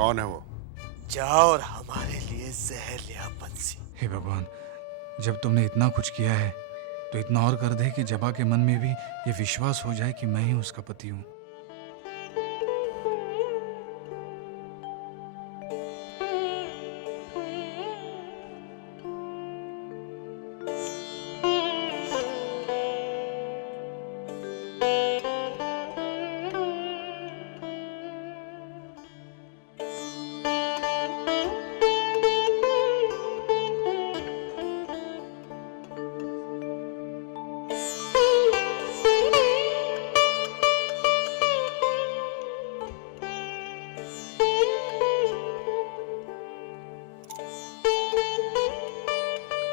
कौन है वो? जाओ और हमारे लिए जहर ले आ बंसी। हे भगवान, जब तुमने इतना कुछ किया है तो इतना और कर दे कि जबा के मन में भी ये विश्वास हो जाए कि मैं ही उसका पति हूँ।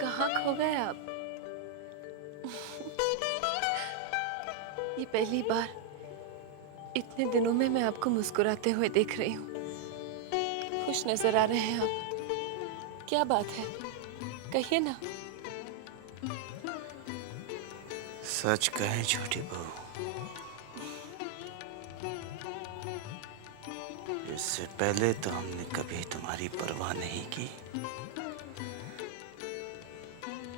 कहाँ खो गए आप? ये पहली बार इतने दिनों में मैं आपको मुस्कुराते हुए देख रही हूँ। खुश नजर आ रहे हैं आप। क्या बात है, कहिए ना। सच कहें छोटी बहू, इससे पहले तो हमने कभी तुम्हारी परवाह नहीं की,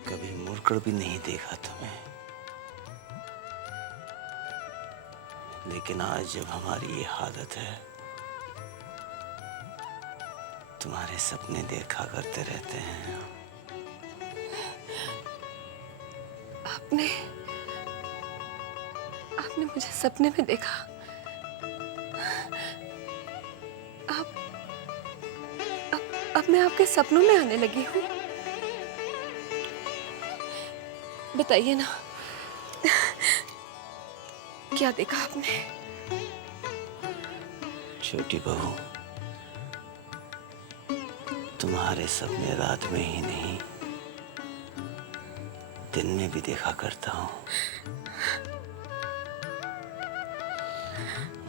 कभी मुड़कर भी नहीं देखा तुम्हें। लेकिन आज जब हमारी ये हालत है, तुम्हारे सपने देखा करते रहते हैं। आपने आपने मुझे सपने में देखा? अब मैं आपके सपनों में आने लगी हूँ? बताइए ना, क्या देखा आपने? छोटी बहू, तुम्हारे सपने रात में ही नहीं, दिन में भी देखा करता हूँ।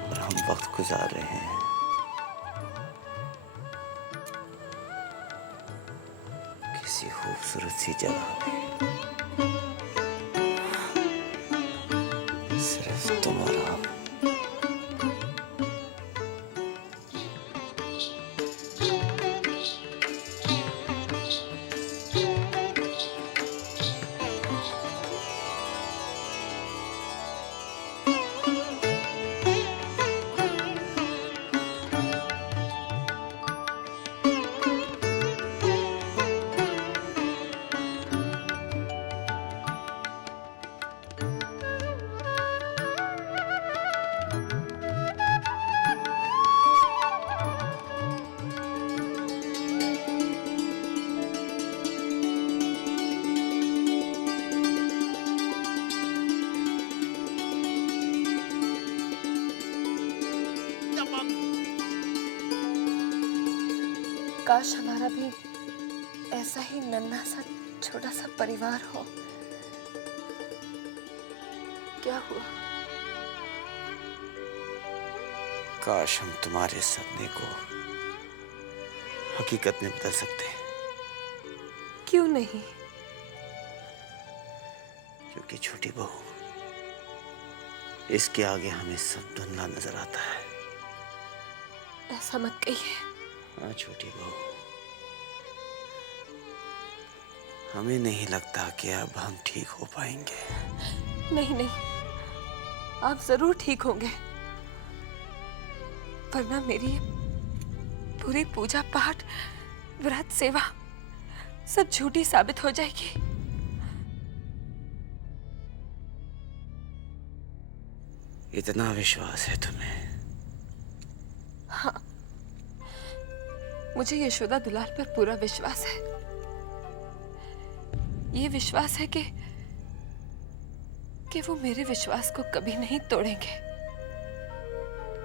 और हम वक्त गुजार रहे हैं किसी खूबसूरत सी जगह पे, सिर्फ तुम और हम। काश हमारा भी ऐसा ही नन्हा सा छोटा सा परिवार हो। क्या हुआ? काश हम तुम्हारे सपने को हकीकत में बदल सकते, क्यों नहीं? क्योंकि छोटी बहू, इसके आगे हमें सब धुंधला नजर आता है। ऐसा मत कहिए। हाँ छोटी बहू, हमें नहीं लगता कि अब हम ठीक हो पाएंगे। नहीं नहीं, आप जरूर ठीक होंगे, वरना मेरी ये पूरी पूजा पाठ, व्रत, सेवा सब झूठी साबित हो जाएगी। इतना विश्वास है तुम्हें? हाँ, मुझे यशोदा दुलाल पर पूरा विश्वास है। ये विश्वास है कि वो मेरे विश्वास को कभी नहीं तोड़ेंगे,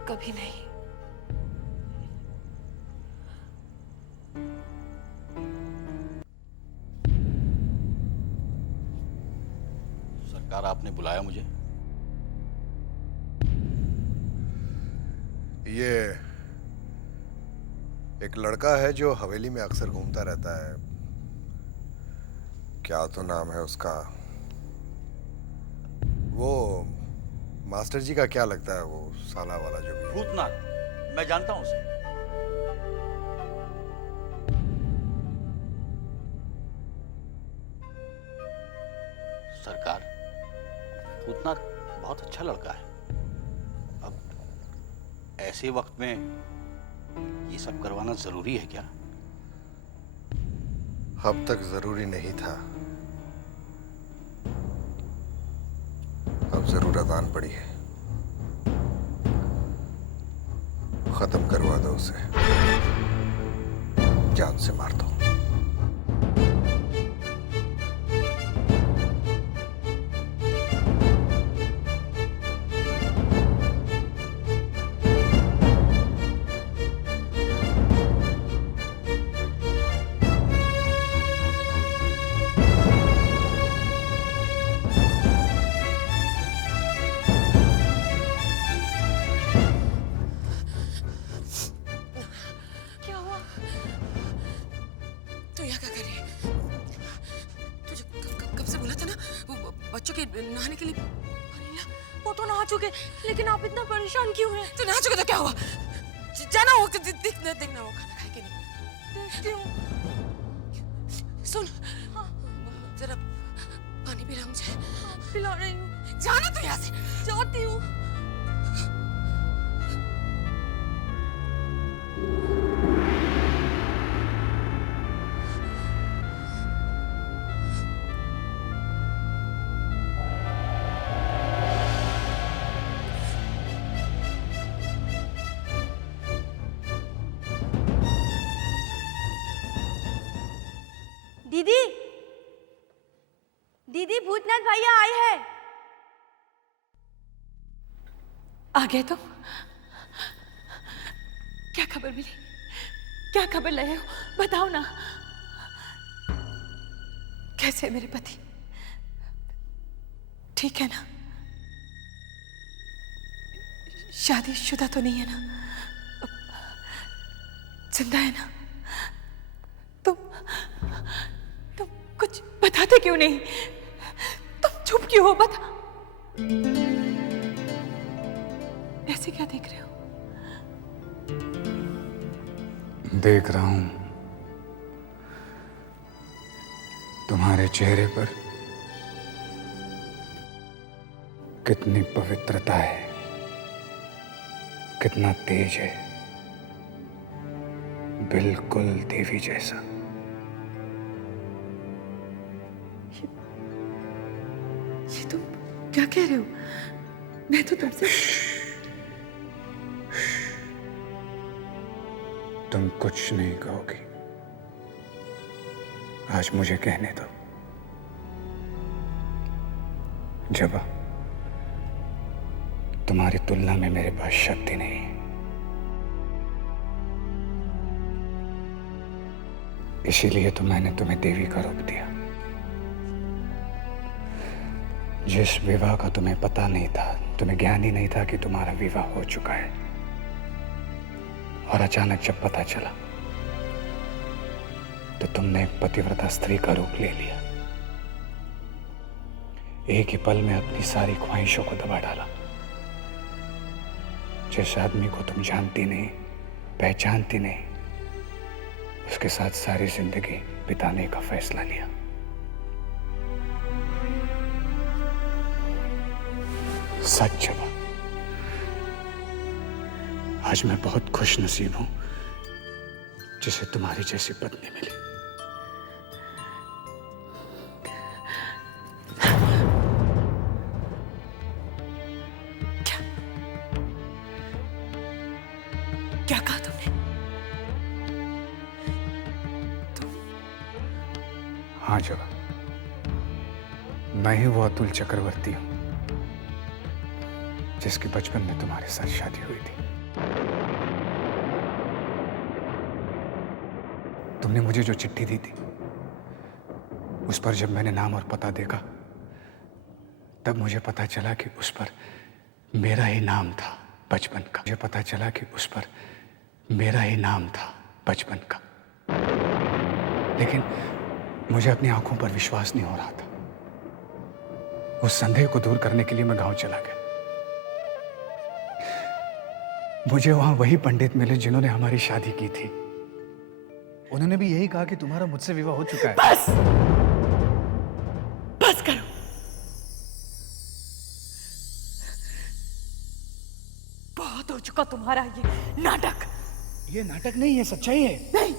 कभी नहीं। सरकार, आपने बुलाया मुझे? ये एक लड़का है जो हवेली में अक्सर घूमता रहता है। क्या तो नाम है उसका? वो मास्टर जी का क्या लगता है, वो साला वाला जो भी है? भूतनाथ, मैं जानता हूं उसे। भूतनाथ बहुत अच्छा लड़का है। अब ऐसे वक्त में ये सब करवाना जरूरी है क्या? अब तक जरूरी नहीं था, अब जरूरत आन पड़ी है। खत्म करवा दो उसे, जान से मार दो। क्या हुआ? तू यहाँ क्या कर रही है? तुझे कब से बोला था ना वो बच्चों के नहाने के लिए पानी ला। वो तो नहा चुके, लेकिन आप इतना परेशान क्यों हैं? तू नहा चुका तो क्या हुआ? जाना हो देखना वो खाना खाए कि नहीं। देखती हूँ। सुन, जरा पानी पिला मुझे। पिला रही हूँ। जाना तू यहाँ से। जाती हूँ। दीदी, दीदी भूतनाथ भैया आए हैं। आ गए तुम? क्या खबर मिली? क्या खबर लाए हो? बताओ ना। कैसे है मेरे पति? ठीक है ना? शादीशुदा तो नहीं है ना? जिंदा है ना? तुम कुछ बताते क्यों नहीं? तुम चुप क्यों हो? बता। ऐसे क्या देख रहे हो? देख रहा हूं तुम्हारे चेहरे पर कितनी पवित्रता है, कितना तेज है, बिल्कुल देवी जैसा। ये तुम क्या कह रहे हो? मैं तो तुमसे तुम कुछ नहीं कहोगी, आज मुझे कहने दो। जब तुम्हारी तुलना में मेरे पास शक्ति नहीं है, इसीलिए तो मैंने तुम्हें देवी का रूप दिया। जिस विवाह का तुम्हें पता नहीं था, तुम्हें ज्ञान ही नहीं था कि तुम्हारा विवाह हो चुका है, और अचानक जब पता चला तो तुमने एक पतिव्रता स्त्री का रूप ले लिया। एक ही पल में अपनी सारी ख्वाहिशों को दबा डाला। जिस आदमी को तुम जानती नहीं, पहचानती नहीं, उसके साथ सारी जिंदगी बिताने का फैसला लिया। सच जब आज मैं बहुत खुश नसीब हूं जिसे तुम्हारी जैसी पत्नी मिली। क्या कहा तुमने? हाँ जवा, मैं ही वो अतुल चक्रवर्ती हूं जिसकी बचपन में तुम्हारे साथ शादी हुई थी। तुमने मुझे जो चिट्ठी दी थी, उस पर जब मैंने नाम और पता देखा, तब मुझे पता चला कि उस पर मेरा ही नाम था बचपन का। मुझे पता चला कि उस पर मेरा ही नाम था बचपन का। लेकिन मुझे अपनी आंखों पर विश्वास नहीं हो रहा था। उस संदेह को दूर करने के लिए मैं गांव चला गया। मुझे वहां वही पंडित मिले जिन्होंने हमारी शादी की थी। उन्होंने भी यही कहा कि तुम्हारा मुझसे विवाह हो चुका है। बस बस करो। का तुम्हारा ये नाटक। ये नाटक नहीं है, सच्चाई है। नहीं,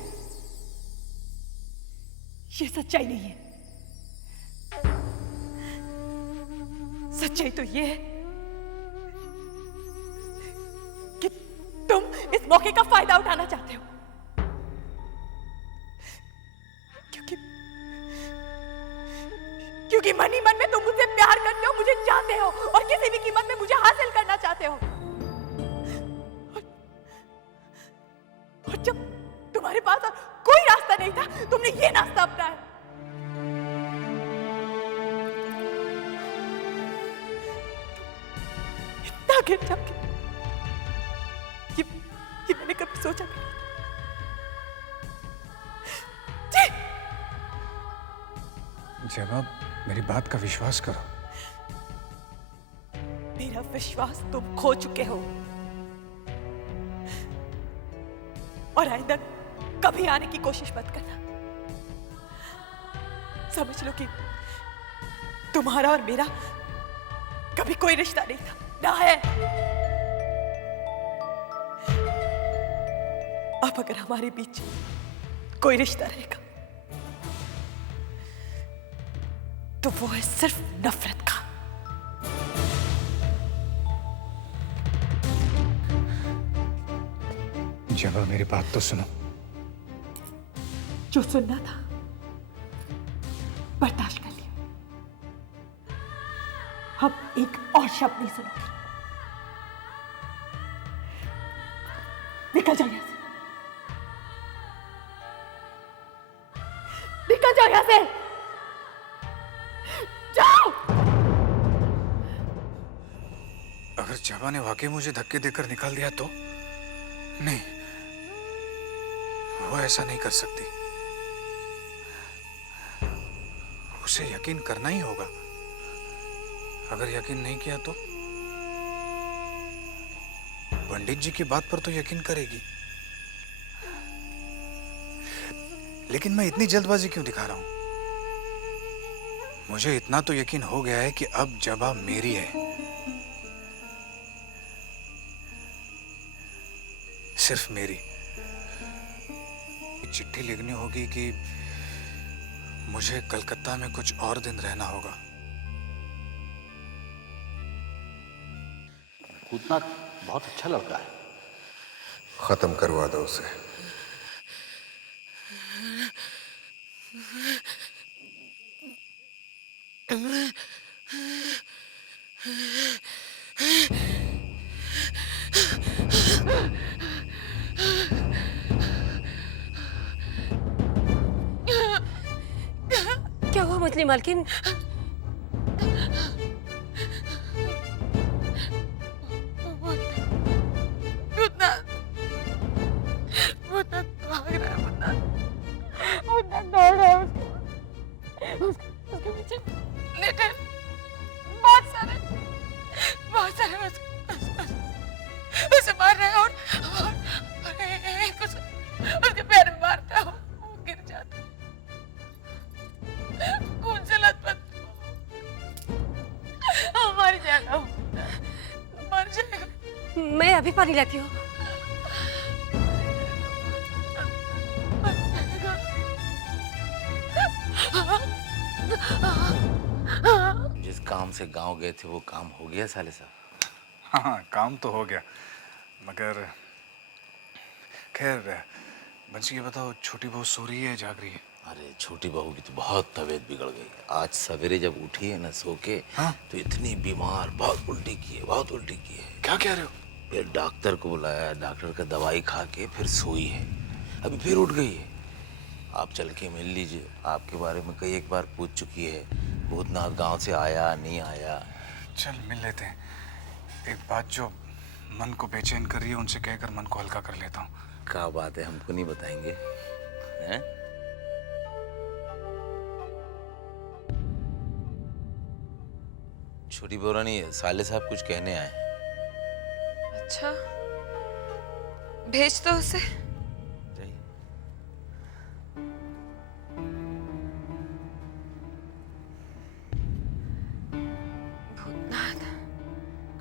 ये सच्चाई नहीं है। सच्चाई तो ये है कि तुम इस मौके का फायदा उठाना चाहते हो, क्योंकि मन ही मन में तुम मुझसे प्यार करते हो, मुझे चाहते हो और किसी भी कीमत में मुझे हासिल करना चाहते हो। और जब तुम्हारे पास और कोई रास्ता नहीं था, तुमने ये रास्ता अपनाया। इतना गिर जाओगे ये मैंने कभी सोचा नहीं। जब आप मेरी बात का विश्वास करो। मेरा विश्वास तुम खो चुके हो और आइंदा कभी आने की कोशिश मत करना। समझ लो कि तुम्हारा और मेरा कभी कोई रिश्ता नहीं था, ना है। अब अगर हमारे बीच कोई रिश्ता रहेगा तो वो है सिर्फ नफरत का। जब मेरी बात तो सुनो। जो सुनना था बर्दाश्त कर लिया, अब एक और शब्द नहीं सुनोगे। निकल जाओ यहां से, निकल जाओ यहां से, जाओ। अगर जबा ने वाकई मुझे धक्के देकर निकाल दिया तो? नहीं, वो ऐसा नहीं कर सकती। उसे यकीन करना ही होगा। अगर यकीन नहीं किया तो पंडित जी की बात पर तो यकीन करेगी। लेकिन मैं इतनी जल्दबाजी क्यों दिखा रहा हूं? मुझे इतना तो यकीन हो गया है कि अब जबा मेरी है, सिर्फ मेरी। चिट्ठी लिखनी होगी कि मुझे कलकत्ता में कुछ और दिन रहना होगा। कूदना बहुत अच्छा लड़का है। खत्म करवा दो उसे। क्या हुआ मछली मालकिन? भाग रहा है, दौड़ रहा है उसके पीछे लेटे बहुत सारे उसे मार रहे हैं और एक उसके पैर में मारता है, वो गिर जाता है, खून से लथपथ। मर जाएगा, मर जाएगा। मैं अभी पानी लाती हूँ। जिस काम से गांव गए थे वो काम हो गया साले साहब? हाँ, काम तो हो गया, मगर खैर बंसी ये बताओ, छोटी बहू सो रही है जाग रही है? अरे छोटी बहू की तो बहुत तबीयत बिगड़ गई। आज सवेरे जब उठी है ना सो के, हाँ? तो इतनी बीमार, बहुत उल्टी की है, बहुत उल्टी की है। क्या कह रहे हो? फिर डॉक्टर को बुलाया, डॉक्टर का दवाई खा के फिर सोई है, अभी फिर उठ गई है। आप चल के मिल लीजिए, आपके बारे में कई एक बार पूछ चुकी है, भूतनाथ गांव से आया नहीं आया। चल मिल लेते हैं। एक बात जो मन को बेचैन कर रही है उनसे कहकर मन को हल्का कर लेता हूँ। क्या बात है, हमको नहीं बताएंगे हैं? छोटी बोरानी, साले साहब कुछ कहने आए। अच्छा, भेज दो उसे। जाइए। भूतनाथ,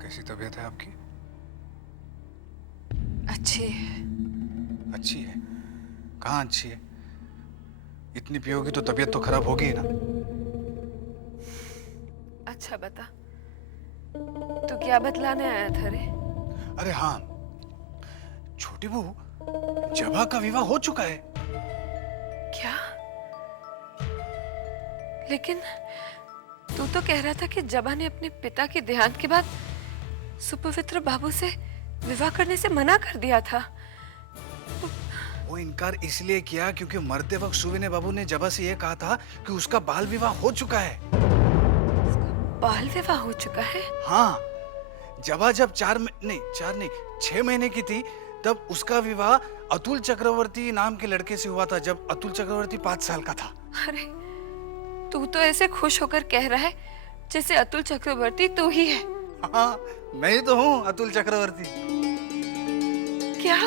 कैसी तबीयत है आपकी? अच्छी है। अच्छी है? कहाँ अच्छी है? इतनी पियोगी तो तबीयत तो खराब होगी ही ना। अच्छा बता, तू क्या बतलाने आया था रे? अरे हाँ, छोटी बहू, जभा का विवाह हो चुका है। क्या? लेकिन तू तो कह रहा था कि जबा ने अपने पिता के देहांत के बाद सुपवित्र बाबू से विवाह करने से मना कर दिया था। वो इनकार इसलिए किया क्योंकि मरते वक्त सुविनय बाबू ने जबा से यह कहा था कि उसका बाल विवाह हो चुका है। बाल विवाह हो चुका है? हाँ, जबा जब 6 महीने की थी तब उसका विवाह अतुल चक्रवर्ती नाम के लड़के से हुआ था, जब अतुल चक्रवर्ती 5 साल का था। अरे तू तो ऐसे खुश होकर कह रहा है जैसे अतुल चक्रवर्ती तू ही है। हाँ, मैं ही तो हूँ अतुल चक्रवर्ती। क्या?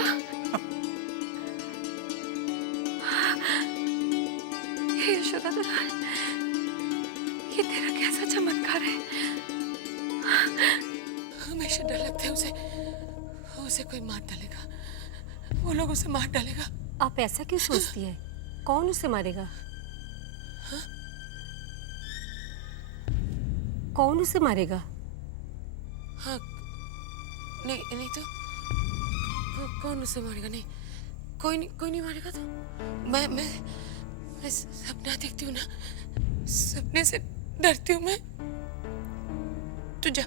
हे यशोदा दुलाल, ये तेरा कैसा चमत्कार है? हमेशा डर लगता है उसे कोई मार डालेगा, वो लोग उसे मार डालेगा। आप ऐसा क्यों सोचती हैं? कौन उसे मारेगा? कौन उसे मारेगा? हाँ, नहीं तो कौन उसे मारेगा? नहीं, कोई नहीं मारेगा। तो मैं सपना देखती हूँ ना, सपने से डरती हूँ मैं। तू जा।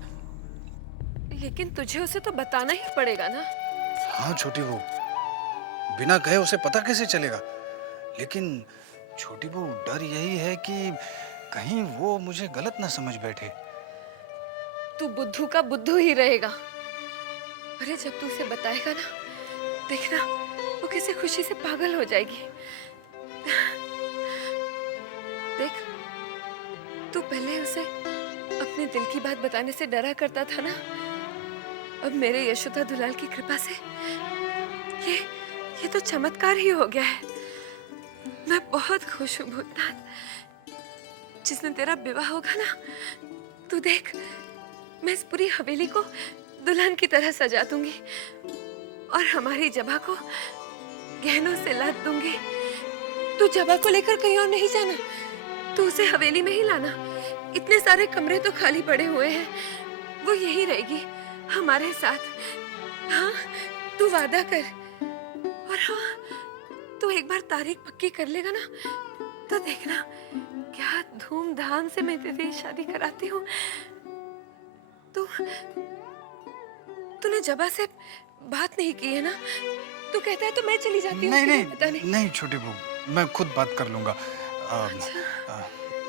लेकिन तुझे उसे तो बताना ही पड़ेगा ना। हाँ छोटी बहू, बिना कहे उसे पता कैसे चलेगा? लेकिन छोटी बहू, डर यही है कि कहीं वो मुझे गलत ना समझ बैठे। तू बुद्धू का बुद्धू ही रहेगा। अरे जब तू उसे बताएगा ना, देखना वो कैसे खुशी से पागल हो जाएगी। देख, तू पहले उसे अपने दिल की बात बताने से डरा करता था ना, अब मेरे यशोदा दुलाल की कृपा से ये तो चमत्कार ही हो गया है। मैं बहुत खुश हूँ भूतनाथ। जिस दिन तेरा विवाह होगा ना, तू देख, मैं इस पूरी हवेली को दुल्हन की तरह सजा दूंगी और हमारी जबा को गहनों से लाद दूंगी। तू जबा को लेकर कहीं और नहीं जाना, तू उसे हवेली में ही लाना। इतने सारे कमरे तो खाली पड़े हुए हैं, वो यही रहेगी हमारे साथ। हाँ, तू वादा कर। और हाँ, तू एक बार तारीख पक्की कर लेगा ना, तो देखना क्या धूमधाम से मैं तेरी शादी कराती हूँ। तूने जबा से बात नहीं की है ना? तू कहता है तो मैं चली जाती हूँ। नहीं छोटी बहू, मैं खुद बात कर लूंगा।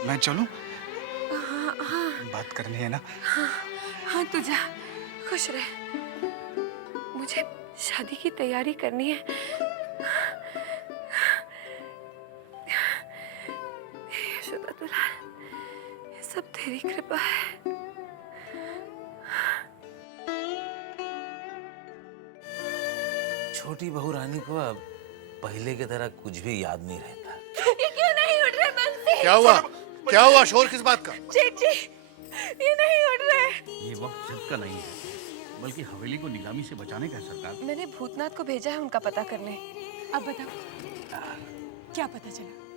मैं चलूं? हाँ, बात करनी है ना? हाँ तू जा, खुश रह। मुझे शादी की तैयारी करनी है। यशोदा दुलाल, ये सब तेरी कृपा है। छोटी बहू रानी को अब पहले की तरह कुछ भी याद नहीं रहता। ये क्यों नहीं उठ रहे बंसी? क्या हुआ? शोर किस बात का? जी, ये नहीं उठ रहे। ये वक्त जिद का नहीं है, बल्कि हवेली को नीलामी से बचाने का है सरकार। मैंने भूतनाथ को भेजा है उनका पता करने। अब बताओ, क्या पता चला?